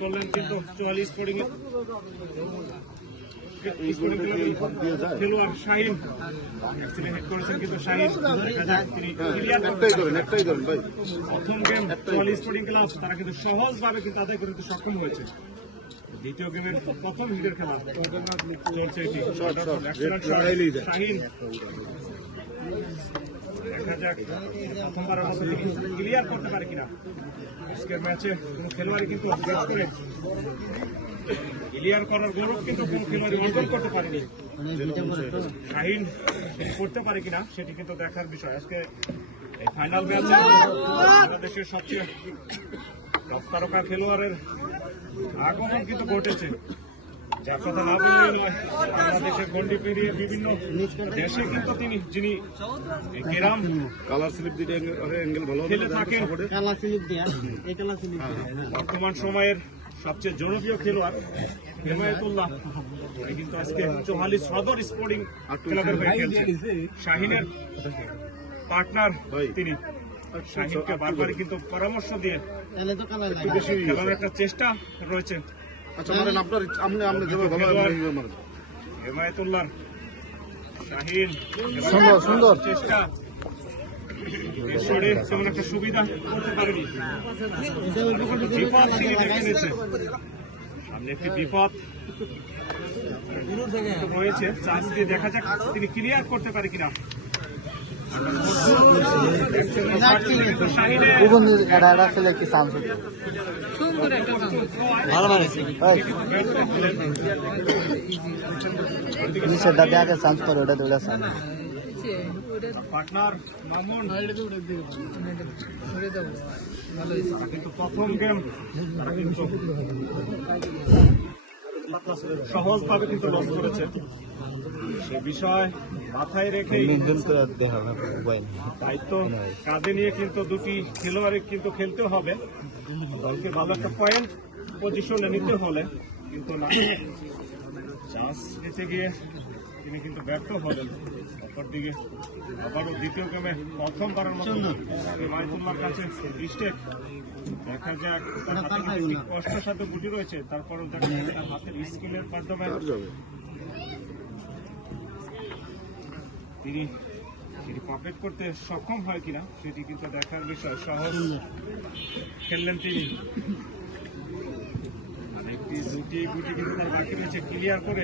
করলেন কিন্তু 44 স্পোর্টিং খেলোয়াড় শাহিন হেড করেছেন কিন্তু শাহিন প্রথম গেম 44 স্পোর্টিং ক্লাব তারা কিন্তু সহজভাবে কিন্তু আদায় করতে সক্ষম হয়েছে। দ্বিতীয় গেমের প্রথম হিটের খেলা চলছে এটি শাহিন, দেখা যাক প্রথমবারের মতো ক্লিয়ার করতে পারে কিনা। আজকের ম্যাচে কোন খেলোয়াড়ই কিন্তু ক্লিয়ার করার গৌরব কিন্তু কোন খেলোয়াড়ই অর্জন করতে পারেনি। শাহিন করতে পারে কিনা সেটি কিন্তু দেখার বিষয়। আজকে এই ফাইনাল ম্যাচে বাংলাদেশের সবচেয়ে তারকা খেলোয়াড়ের আগমন কিন্তু ঘটেছে, যার কথা না বললেই নয়। বাংলাদেশের গন্ডি পেরিয়ে বিভিন্ন দেশে কিন্তু যিনি গ্রাম কালার স্লিপ দিয়ে অ্যাঙ্গেল ভালো খেলে থাকেন। বর্তমান সময়ের সবচেয়ে জনপ্রিয় খেলোয়াড় হেমায়েতুল্লাহ কিন্তু আজকে 44 সদর স্পোর্টিং ক্লাবের হয়ে খেলছেন। শাহিনের পার্টনার তিনি, শাহিনকে বারবারই কিন্তু পরামর্শ দিয়ে একটু বেশি খেলার একটা চেষ্টা রয়েছে। হেমায়েতুল্লাহ শাহিন সুন্দর চেষ্টা, তেমন একটা সুবিধা করতে পারেনি। বিপদ তিনি ডেকে নিয়েছে, সামনে একটি বিপদ রয়েছে। চান্স দিয়ে দেখা যাক তিনি ক্লিয়ার করতে পারে কিনা। পার্টনার মামুন কিন্তু প্রথম গেম তারা কিন্তু সহজভাবে কিন্তু লস করেছে। সে বিষয় মাথায় রেখে দায়িত্ব কাঁধে নিয়ে কিন্তু দুটি খেলোয়াড়ে কিন্তু খেলতে হবে। দলকে ভালো একটা পয়েন্ট পজিশনে নিতে হলে কিন্তু না, চান্স নিতে গিয়ে তিনি কিন্তু ব্যর্থ হলেন। অপরদিকে আবারও দ্বিতীয় গেমে প্রথমবারের মতো হেমায়েতুল্লাহর কাছে মিস্টেক। দেখা যাক কষ্টসাধ্য গুটি রয়েছে, তারপরও দেখা যাচ্ছে তার হাতের স্কিলের মাধ্যমে তিনি পারফেক্ট করতে সক্ষম হয় কিনা সেটি কিন্তু দেখার বিষয়। সহজ খেললেন তিনি, দুটি গুটি কিন্তু তার বাকি রয়েছে ক্লিয়ার করে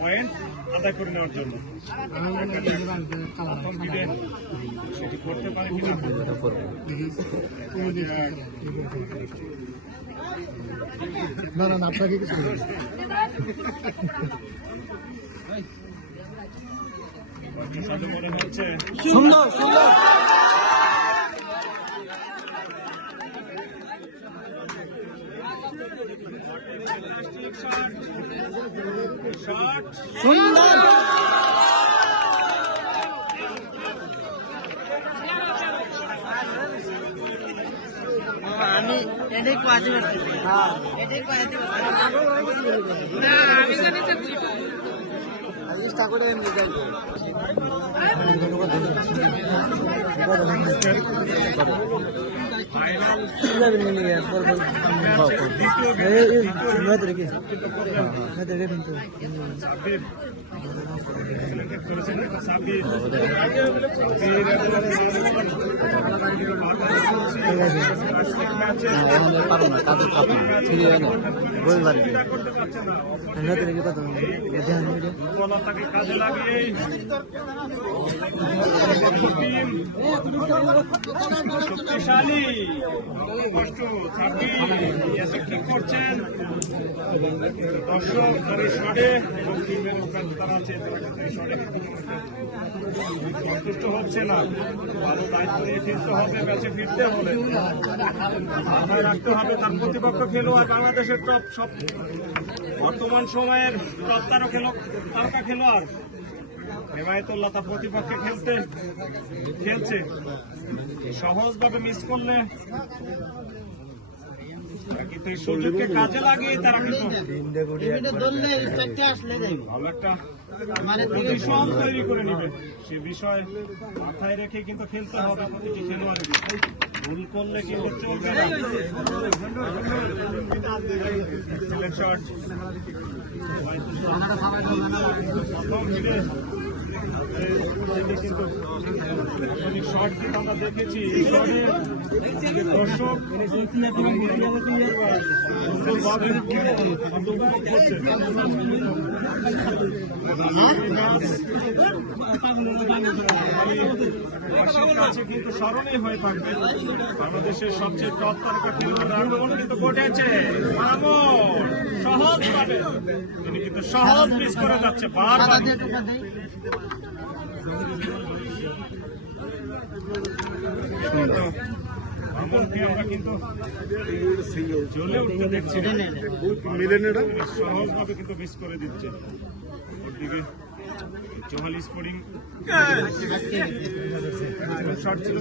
পয়েন্ট আদায় করে নেওয়ার জন্য। সেটি করতে পারে কিনা না আপনাকে মনে হচ্ছে সুন্দর সুন্দর সুন্দর আমি এটাই কাজ করতেছি। হ্যাঁ এটাই কাজ না আমি জানি তো চেষ্টা করে আমি যাই কাজে লাগিয়ে শক্তিশালী কষ্ট কি করছেন দর্শক তার শটে এবং টিমের তারা আছে সন্তুষ্ট হচ্ছে না। ভালো দায়িত্ব নিয়ে ফিরতে হবে, ম্যাচে ফিরতে হলে মাথায় রাখতে হবে তার প্রতিপক্ষ খেলোয়াড় বাংলাদেশের টপ সব বর্তমান সময়ের টপ তারকা খেলোয়াড় হেমায়েতুল্লাহ তার প্রতিপক্ষে খেলছে। সহজভাবে মিস করলে কিন্তু এই সুযোগকে কাজে লাগিয়ে তারা কিন্তু এটা ধরলে চারটে আসলে যাইবে ভালো একটা মানে পজিশন তৈরি করে নেবে সে বিষয় মাথায় রেখে কিন্তু খেলতে হবে প্রতিটি খেলোয়াড়কে। ভুল করলে কিন্তু চলবে না। Excellent shot. প্রথম হিটে কিন্তু শট কিন্তু আমরা দেখেছি এই শটে দর্শক সুন্দরভাবে উপভোগ করছে। কাছে কিন্তু স্মরণীয় হয়ে থাকবে বাংলাদেশের সবচেয়ে টপ তারকা খেলোয়াড় আগমন কিন্তু ঘটেছে। মামুন সহজ ভাবে তিনি কিন্তু সহজ মিস করে যাচ্ছে বারবার। মামুনকে আমরা কিন্তু জ্বলে উঠতে দেখছি সহজ ভাবে কিন্তু মিস করে দিচ্ছে। ওদিকে জোহালি স্পোর্টিং শট ছিল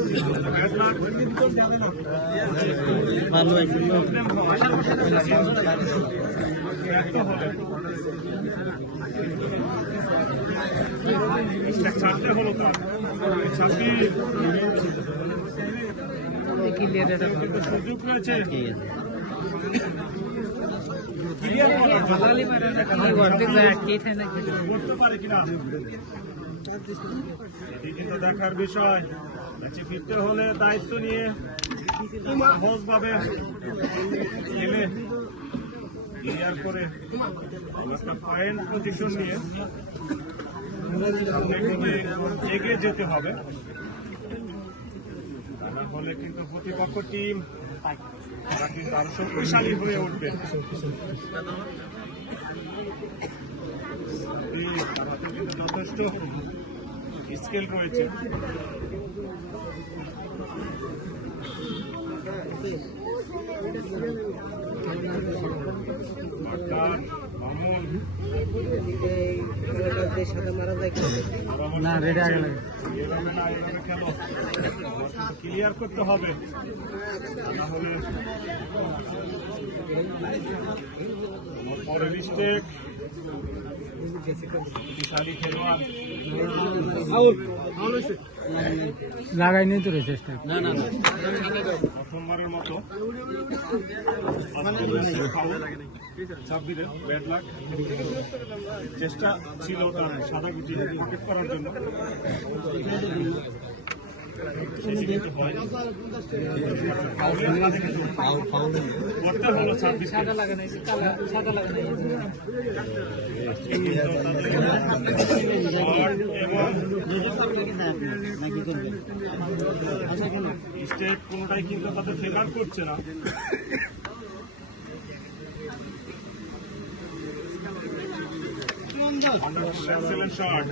ছাড়তে হলো তার কিন্তু সুযোগ রয়েছে করতে পারে কিনা কিন্তু দেখার বিষয়। ম্যাচে ফিরতে হলে দায়িত্ব নিয়ে সহজ ভাবে খেলে ক্লিয়ার করে একটা পয়েন্ট পজিশন নিয়ে এগিয়ে যেতে হবে। ফলে কিন্তু প্রতিপক্ষ টিম তারা কিন্তু আরো শক্তিশালী হয়ে উঠবে। তাদের কিন্তু যথেষ্ট স্কিল রয়েছে। ক্লিয়ার করতে হবে তাহলে পরের মিস্টেক শক্তিশালী খেলোয়াড় লাগাই নেই তো চেষ্টা প্রথমবারের মতো সাব্বিরের ব্যাড লাক চেষ্টা ছিল তার সাদা গুটি উইকেট করার জন্য করতে হলো 26 সাদা লাগানো স্টেট কোনটাই কিন্তু তাদের ফেভার করছে না। এক্সেলেন্ট শট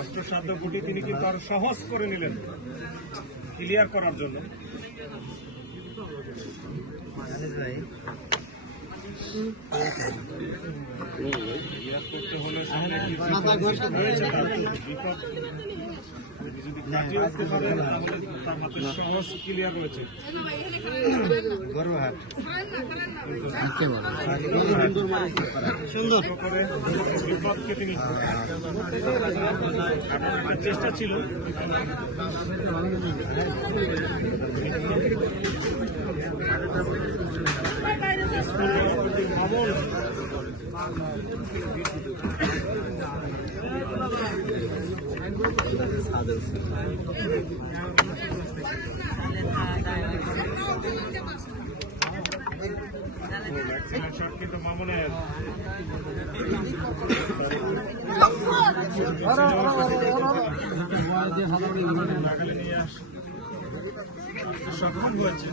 অষ্টসাধ্য গুটি তিনি কিন্তু আরো সহজ করে নিলেন ক্লিয়ার করার জন্য। করতে হলে যদি কাটিয়ে উঠতে পারে তাহলে তার হাতে সহজ ক্লিয়ার রয়েছে। সুন্দর করে বিপদকে তিনি চেষ্টা ছিল কিন্তু মামুনের নাগালে নিয়ে সক্ষম হয়েছে।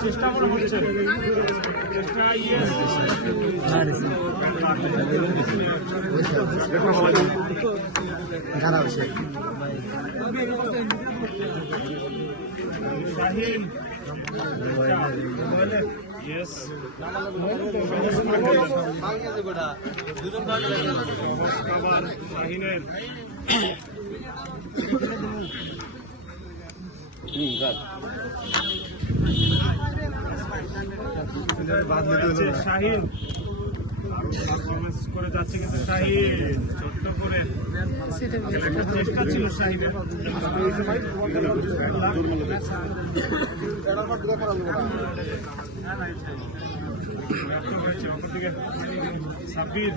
চেষ্টা করা হচ্ছে চেষ্টা খারাপ শাহিন ইয়েস শাহিনের শাহিন পারফরমেন্স করে যাচ্ছে কিন্তু শাহিন ছোট্ট করে একটা চেষ্টা ছিল শাহিনের অপরদিকে সাব্বির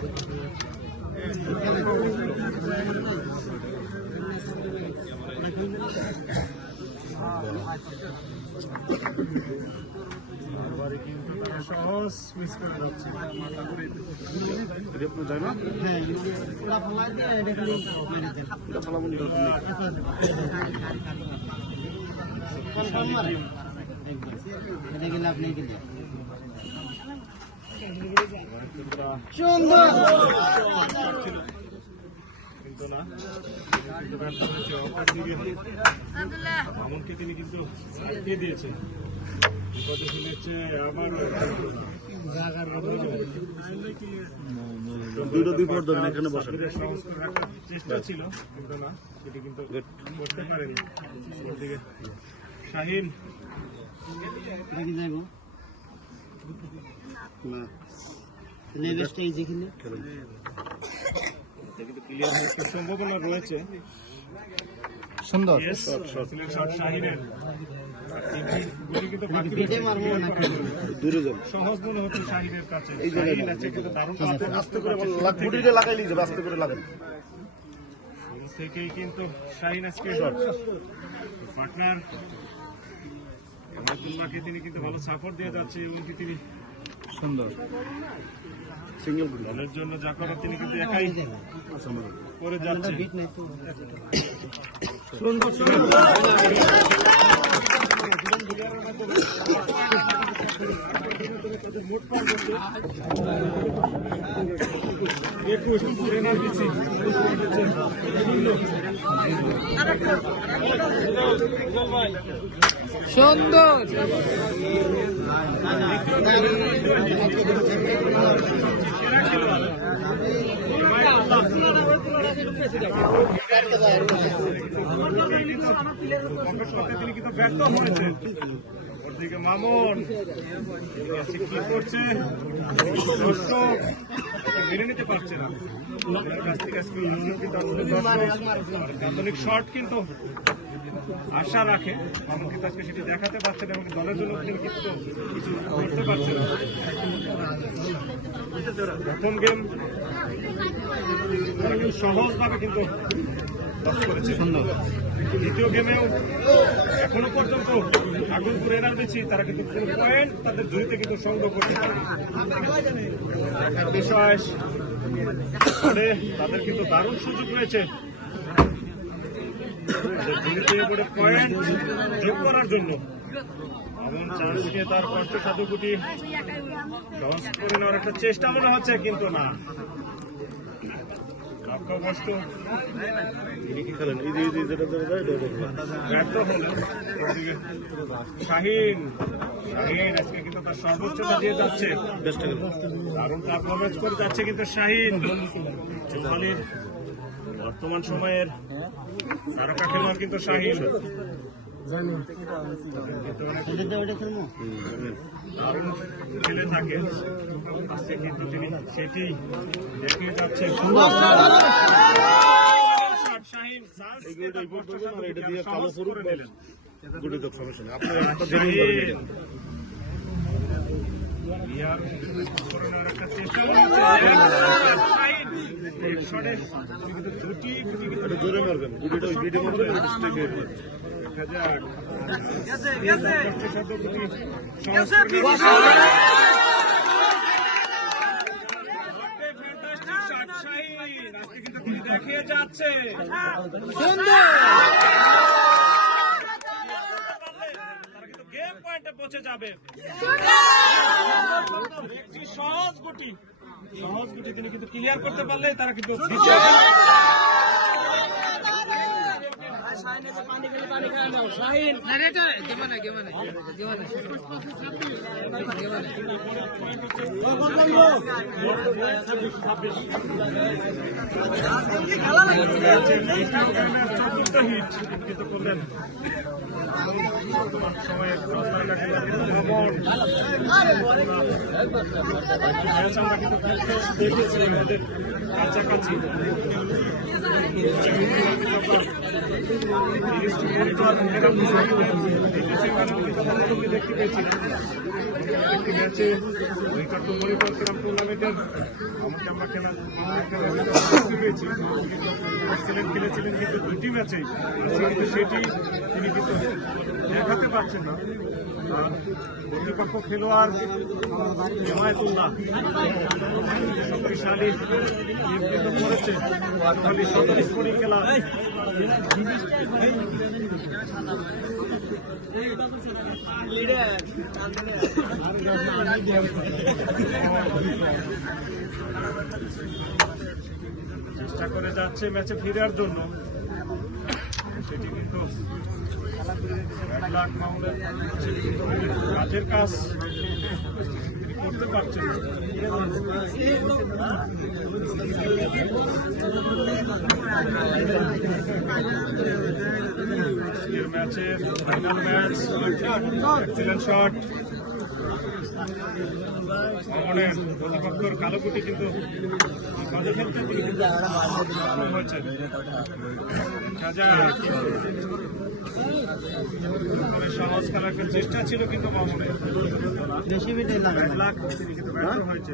সহজ মিস করে যাচ্ছে যায় না হ্যাঁ ওরা ফলাই দিয়ে এটা খালি কনফার্ম মারে এটা গেলে আপনি গেলে সুন্দর কিন্তু না মামুনকে তিনি কিন্তু আটকে দিয়েছেন বিপদে ফেলেছে আবারও এখানে বসেন একটা চেষ্টা ছিল কিন্তু না সেটি কিন্তু করতে পারেনি ওদিকে শাহিন এটা কি যাইব না লেভেলটা এই যেখানে কিন্তু ক্লিয়ার হওয়ার সম্ভাবনা রয়েছে সুন্দর শট শাহিনের কিন্তু বাকি পেটে মারবো না দূরে যান সহজ মনে হচ্ছে শাহিনের কাছে এই জায়গায় শাহিন আছে কিন্তু দারুণ আস্তে করে গুটিতে লাগাই লিখে আস্তে করে লাগান শুরু থেকেই কিন্তু শাহিন আজকে পার্টনার আব্দুল্লাহকে তিনি কিন্তু ভালো সাপোর্ট দিয়ে যাচ্ছে এমনকি তিনি সুন্দর সিঙ্গেল দলের জন্য যা করার তিনি কিন্তু একাই করে যাচ্ছে বিট নাই তো সুন্দর তিনি কিন্তু ব্যর্থ হয়েছেন ওদিকে মামুন কি করছে দর্শক মেনে নিতে পারছে না কাছ থেকে আধুনিক শট কিন্তু আশা রাখে মামুন কিন্তু আজকে সেটি দেখাতে পারছে না এবং দলের জন্য তিনি কিন্তু কিছু করতে পারছে না প্রথম গেম সহজভাবে কিন্তু লস করেছে দ্বিতীয় গেমেও এখনো পর্যন্ত আগুনপুর এনার্জি তারা কিন্তু কোনো পয়েন্ট তাদের জুড়িতে কিন্তু সংগ্রহ করতে পারে বিষয় তাদের কিন্তু দারুণ সুযোগ রয়েছে পয়েন্ট যোগ করার জন্য এমন চান্স নিয়ে তার কষ্টসাধু গুটি সহজ করে নেওয়ার একটা চেষ্টা মনে হচ্ছে কিন্তু না কষ্ট ব্যর্থ হলো শাহিন শাহিন আজকে কিন্তু তার সর্বোচ্চটা দিয়ে যাচ্ছে দারুণ পারফরমেন্স করে যাচ্ছে কিন্তু শাহিন চৌহালির বর্তমান সময়ের তারকা খেলোয়াড় কিন্তু শাহিন দারুণ খেলে থাকে আজকে কিন্তু তিনি সেটি দেখিয়ে যাচ্ছে জোরে মারবেন গুটিটা ওই ভিডিও মধ্যে দেখিয়ে যাচ্ছে তারা কিন্তু গেম পয়েন্টে পৌঁছে যাবে সহজ গুটি তিনি কিন্তু ক্লিয়ার করতে পারলে তারা কিন্তু চতুর্থ হিট কিন্তু করলেন বর্তমান সময়ে আমরা কিন্তু দেখেছি এদের কাছাকাছি দেখতে পেয়েছি একটি ম্যাচে মনিটর টুর্নামেন্টের আমাকে আমরা দেখতে পেয়েছি খেলেছিলেন কিন্তু দুটি ম্যাচেই কিন্তু সেটি তিনি কিন্তু দেখাতে পারছেন না। প্রতিপক্ষ খেলোয়াড় জামায়াতুল্লাহ শক্তিশালী কিন্তু করেছে খালি 37 কোটি খেলা চেষ্টা করে যাচ্ছে ম্যাচে ফিরার জন্য, সেটি কিন্তু কাজের কাজ তিনি করতে পারছেন। ম্যাচের ফাইনাল ম্যাচ এক্সিলেন্ট শট অমনের প্রতিপক্ষের কালোকুটি কিন্তু বাজে খেলতে তিনি কিন্তু হয়েছেন। সহজ খেলার একটা চেষ্টা ছিল কিন্তু মামুনের তিনি কিন্তু ব্যর্থ হয়েছে।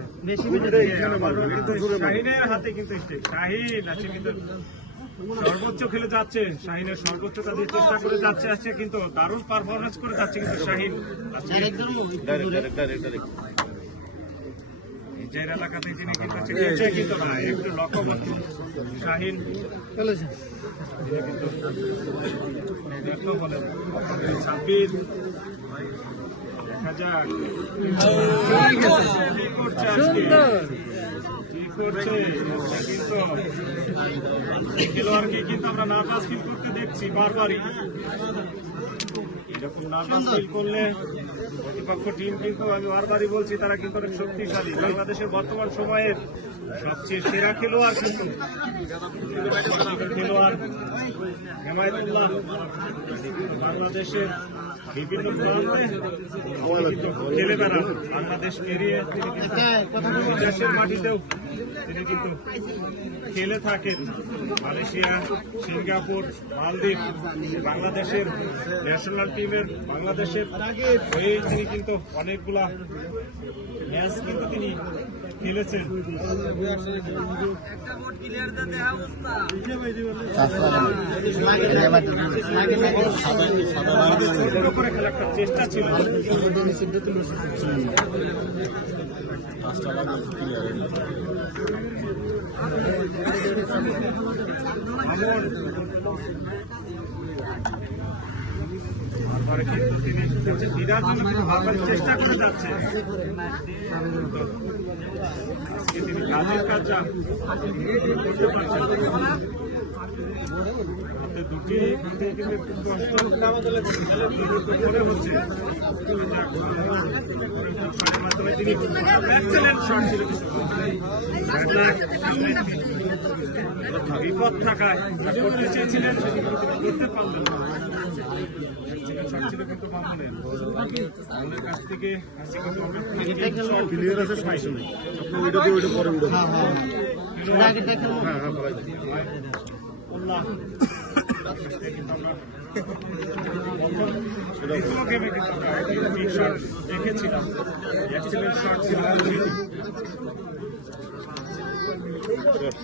শাহিনের হাতে কিন্তু শাহিন আছে কিন্তু সর্বোচ্চ খেলে যাচ্ছে, শাহিনের সর্বোচ্চ তাদের চেষ্টা করে যাচ্ছে আসছে কিন্তু দারুণ পারফরমেন্স করে যাচ্ছে কিন্তু শাহিন নিজের এলাকাতে তিনি কিন্তু না একটু লক্ষ্য করছেন শাহিন সাব্বির দেখা যাক কি করছে আজকে কি করছে কিন্তু খেলোয়াড়কে কিন্তু আমরা নার্ভাস ফিল করতে দেখছি বারবারই। এরকম নার্ভাস ফিল করলে প্রতিপক্ষ টিম কিন্তু আমি বারবারই বলছি তারা কিন্তু অনেক শক্তিশালী। বাংলাদেশের বর্তমান সময়ের সবচেয়ে সেরা খেলোয়াড় কিন্তু খেলোয়াড় জামায়াতুল্লাহ বাংলাদেশের বিভিন্ন প্রান্তে খেলে বেড়ান। বাংলাদেশ পেরিয়ে তিনি কিন্তু দেশের মাটিতেও তিনি কিন্তু খেলে থাকেন। মালয়েশিয়া, সিঙ্গাপুর, মালদ্বীপ বাংলাদেশের ন্যাশনাল টিমের বাংলাদেশের হয়ে তিনি কিন্তু অনেকগুলা ম্যাচ কিন্তু তিনি খেলেছেন। করে খেলার একটা চেষ্টা ছিল তিনি বিরাট চেষ্টা করে যাচ্ছে তিনি কাজের কাজ করতে পারছেন। দুটি কষ্ট হচ্ছে তিনি এক্সেলেন্ট শট ছিল বিপদ থাকায় করতে চেয়েছিলেন করতে পারলেন না। ছিল কিন্তু মামুনের কাছ থেকে ক্লিয়ার আছে সমস্যা নেই ওইটা দিয়ে ওইটা পরে উঠে দেখেছিলাম এক্সেলেন্ট শট ছিল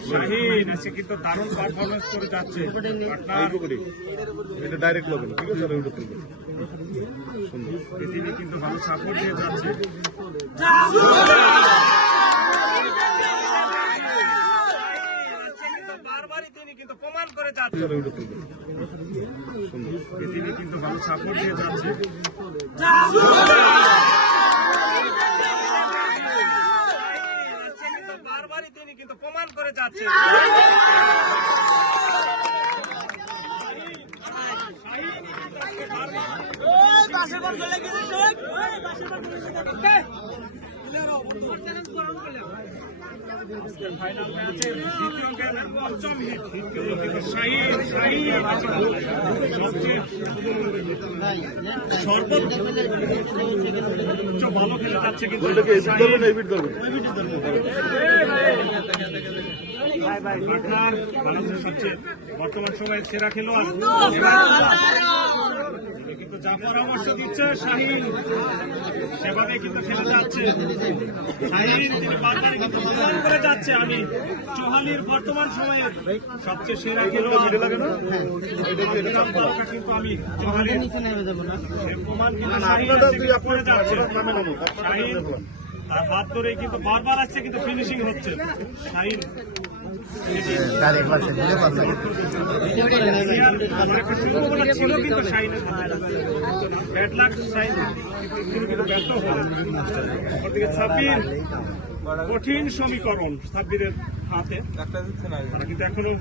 শাহিন এসে কিন্তু দারুণ পারফরমেন্স করে যাচ্ছে। এটা ডাইরেক্ট লবেন ঠিক আছে তিনি কিন্তু ভালো সাপোর্ট দিয়ে যাচ্ছে। বারবারই তিনি কিন্তু প্রমাণ করে যাচ্ছে তিনি কিন্তু ভালো সাপোর্ট দিয়ে যাচ্ছে। বারবারই তিনি কিন্তু প্রমাণ করে যাচ্ছে। ফাইনাল ম্যাচের দ্বিতীয় গেমের পঞ্চম হিট কিন্তু শাহিন সবচেয়ে সর্বোচ্চ ভালো খেলে যাচ্ছে কিন্তু বাংলাদেশের সবচেয়ে বর্তমান সময়ের সেরা খেলোয়াড় কিন্তু যা পরামর্শ দিচ্ছে শাহিন সেভাবে কিন্তু খেলে যাচ্ছে শাহিন তিনি বারবার কিন্তু প্রমাণ করে যাচ্ছে আমি চৌহালির বর্তমান সময়ের সবচেয়ে সেরা খেলোয়াড় কিন্তু আমি চৌহালির প্রমাণ কিন্তু শাহিন করে যাচ্ছে শাহিন তার হাত ধরে কিন্তু বারবার আসছে কিন্তু ফিনিশিং হচ্ছে শাহিন ছিল কিন্তু শাহিনের ব্যাড লাক শাহিন কিন্তু ব্যর্থ হলেন। অপরদিকে সাব্বির কঠিন সমীকরণ সাব্বিরের হাতে তারা কিন্তু এখনো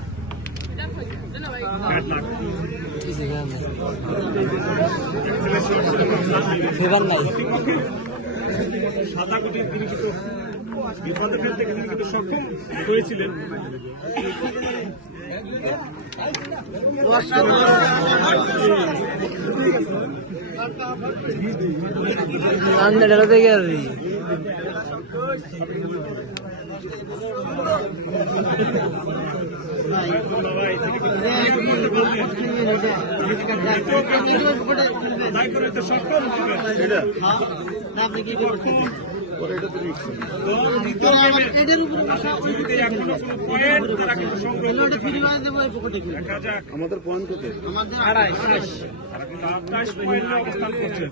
ব্যাড লাক সাদা কোটি তিনি কিন্তু বিপদে ফেলতে তিনি কিন্তু সক্ষম হয়েছিলেন। সক্ষম আপনি কি করছেন আমাদের পয়েন্ট কত? 28 পয়েন্টে অবস্থান করছে।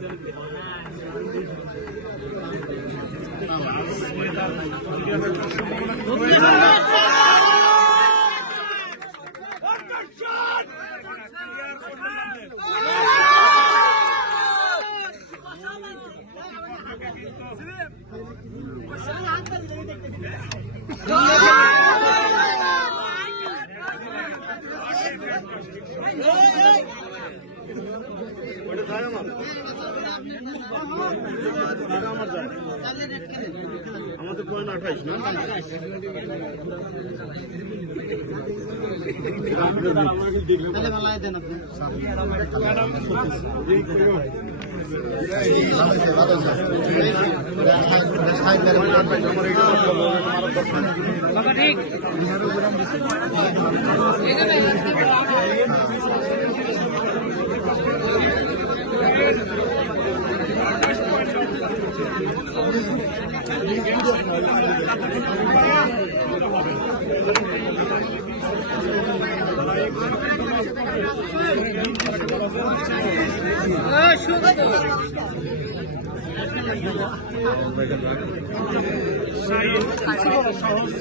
আমাদের পয়েন্ট 28 না? সহজ